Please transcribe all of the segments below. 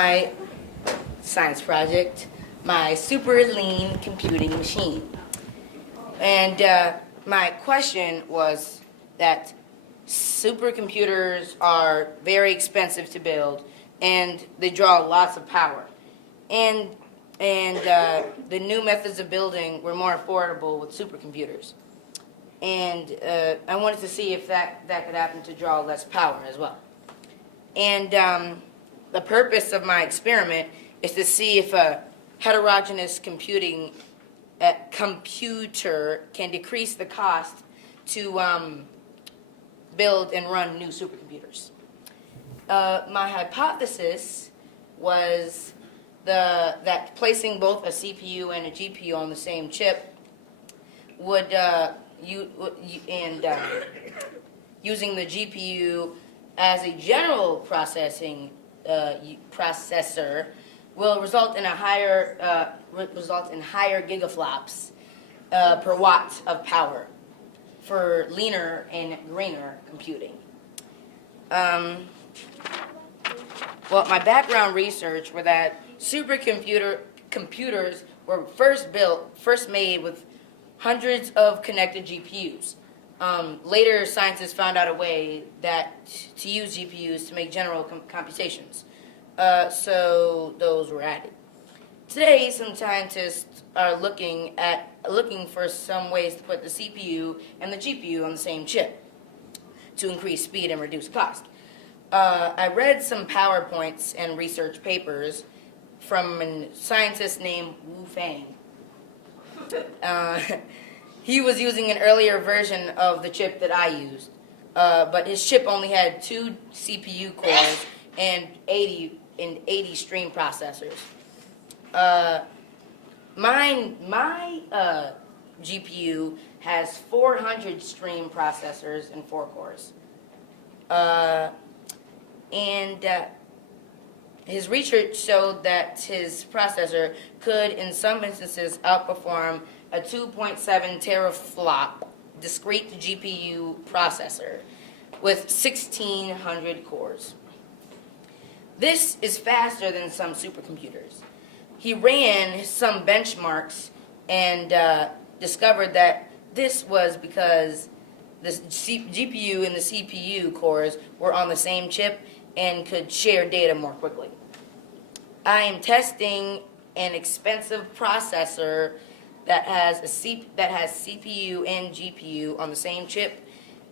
My science project, my super lean computing machine. And my question was that supercomputers are very expensive to build and they draw lots of power. And the new methods of building were more affordable with supercomputers. And I wanted to see if that could happen to draw less power as well. And the purpose of my experiment is to see if a heterogeneous computer can decrease the cost to build and run new supercomputers. My hypothesis was that placing both a CPU and a GPU on the same chip would using the GPU as a general processor will result in higher gigaflops per watt of power for leaner and greener computing. Well, my background research were that computers were first made with hundreds of connected GPUs. Later, scientists found out a way to use GPUs to make general computations. So those were added. Today, some scientists are looking for some ways to put the CPU and the GPU on the same chip to increase speed and reduce cost. I read some PowerPoints and research papers from a scientist named Wu Fang. He was using an earlier version of the chip that I used, but his chip only had 2 CPU cores and 80 stream processors. My GPU has 400 stream processors and 4 cores. His research showed that his processor could, in some instances, outperform a 2.7 teraflop discrete GPU processor with 1,600 cores. This is faster than some supercomputers. He ran some benchmarks and discovered that this was because the GPU and the CPU cores were on the same chip and could share data more quickly. I am testing an expensive processor that has CPU and GPU on the same chip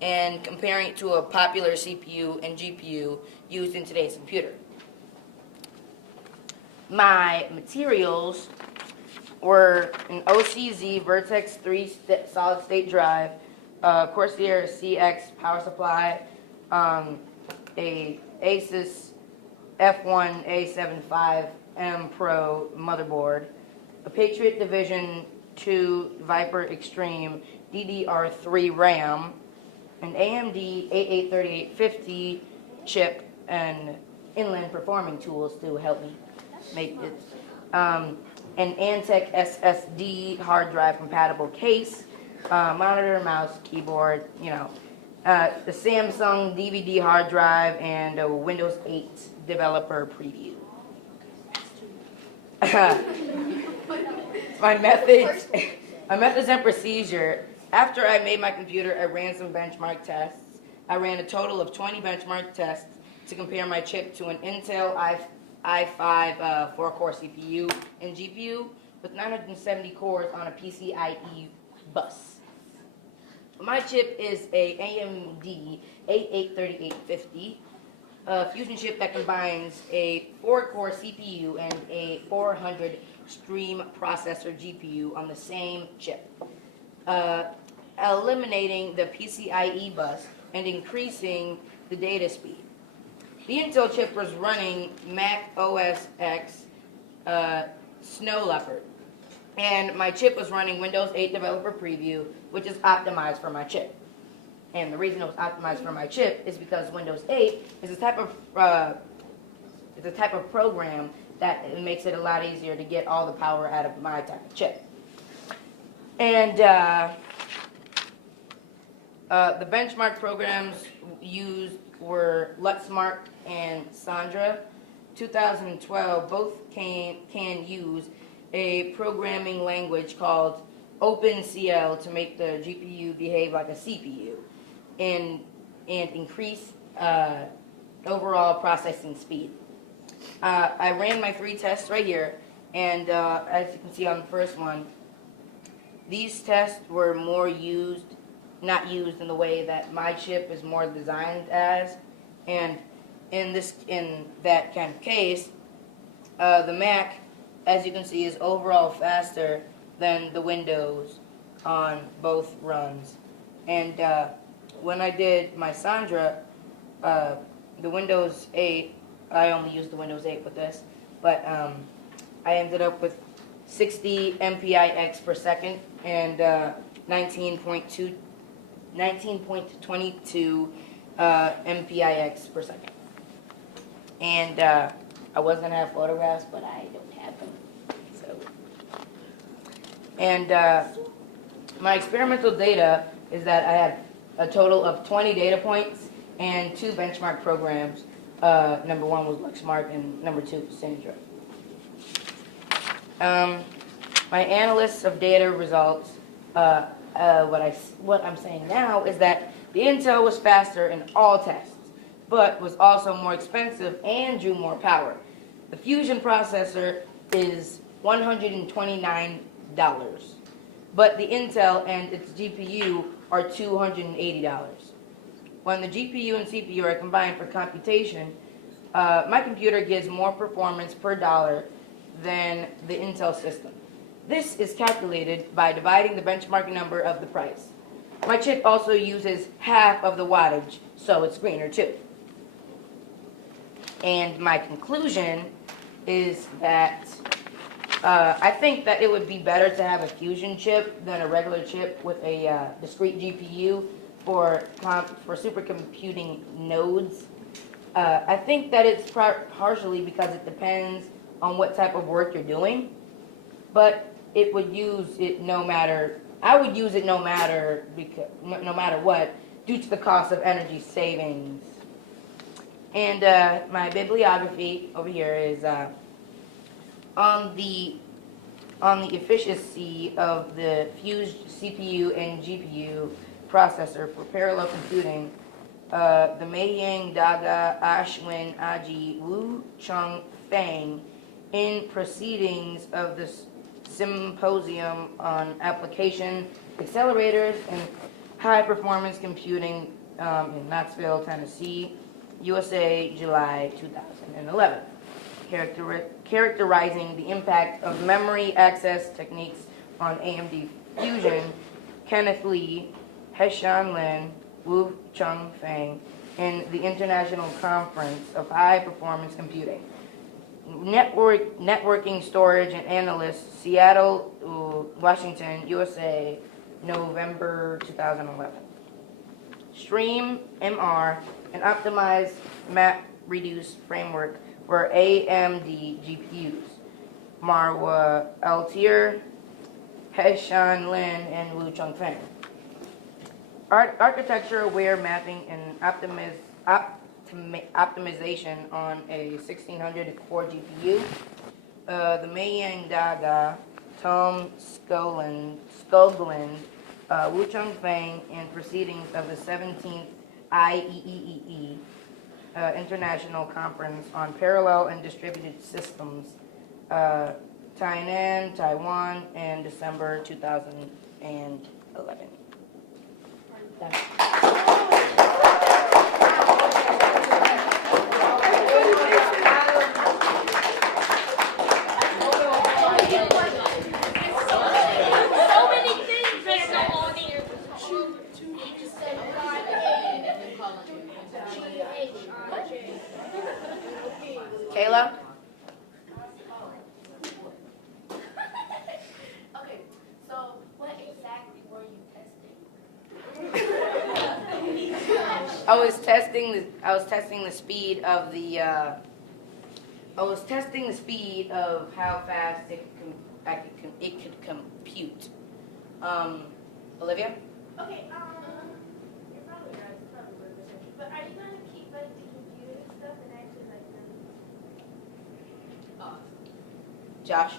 and comparing it to a popular CPU and GPU used in today's computer. My materials were an OCZ Vertex 3 solid state drive, Corsair CX power supply, a Asus F1 A75M Pro motherboard, a Patriot Division 2 Viper Extreme DDR3 RAM, an AMD 883850 chip, and inland performing tools to help me make it, an Antec SSD hard drive compatible case, monitor, mouse, keyboard, the Samsung DVD hard drive, and a Windows 8 developer preview. My methods and procedure. After I made my computer, I ran some benchmark tests. I ran a total of 20 benchmark tests to compare my chip to an Intel i5 4-core CPU and GPU with 970 cores on a PCIe bus. My chip is a AMD 883850 fusion chip that combines a 4-core CPU and a 400 stream processor GPU on the same chip, eliminating the PCIe bus and increasing the data speed. The Intel chip was running Mac OS X Snow Leopard, and my chip was running Windows 8 Developer Preview, which is optimized for my chip. And the reason it was optimized for my chip is because Windows 8 is a type of program that it makes it a lot easier to get all the power out of my type of chip. And the benchmark programs used were LuxMark and Sandra 2012 both can use a programming language called OpenCL to make the GPU behave like a CPU and increase overall processing speed. I ran my 3 tests right here, and as you can see on the first one, these tests were not used in the way that my chip is more designed as, and in that kind of case, the Mac, as you can see, is overall faster than the Windows on both runs. And when I did my Sandra, the Windows 8, I only used the Windows 8 with this, but I ended up with 60 MPIX per second and 19.22 MPIX per second. And I was going to have photographs, but I don't have them. So, and my experimental data is that I had a total of 20 data points and 2 benchmark programs. Number 1 was Lexmark, and number 2 was Sandra. My analysis of data results, what I'm saying now is that the Intel was faster in all tests, but was also more expensive and drew more power. The Fusion processor is $129, but the Intel and its GPU are $280. When the GPU and CPU are combined for computation, my computer gives more performance per dollar than the Intel system. This is calculated by dividing the benchmark number of the price. My chip also uses half of the wattage, so it's greener too. And my conclusion is that I think that it would be better to have a Fusion chip than a regular chip with a discrete GPU for supercomputing nodes. I think that it's partially because it depends on what type of work you're doing, but it would use it no matter. I would use it no matter what, due to the cost of energy savings. And my bibliography over here is on the efficiency of the fused CPU and GPU processor for parallel computing. The Meiyang, Daga, Ashwin, Aji, Wu, Chung, Fang, in proceedings of the Symposium on Application Accelerators and High Performance Computing in Knoxville, Tennessee, USA, July 2011, characterizing the impact of memory access techniques on AMD Fusion. Kenneth Lee, Heshan Lin, Wu Chung Fang, in the International Conference of High Performance Computing. Networking Storage and Analyst, Seattle, Washington, USA, November 2011. Stream MR, an optimized map-reduced framework for AMD GPUs. Marwa Altier, Heshan Lin, and Wu Chung Feng. Architecture-aware mapping and optimization on a 1600 core GPU. The Meiyang Daga, Tom Skoglund, Wu Chung Feng, and proceedings of the 17th IEEE International Conference on Parallel and Distributed Systems, Tainan, Taiwan, in December 2011. Done. Kayla? Okay, so what exactly were you testing? I was testing the speed of the how fast it could compute. Olivia? Okay, you're probably right, it's probably worth researching. But are you going to keep like the computer stuff and actually like them? Josh?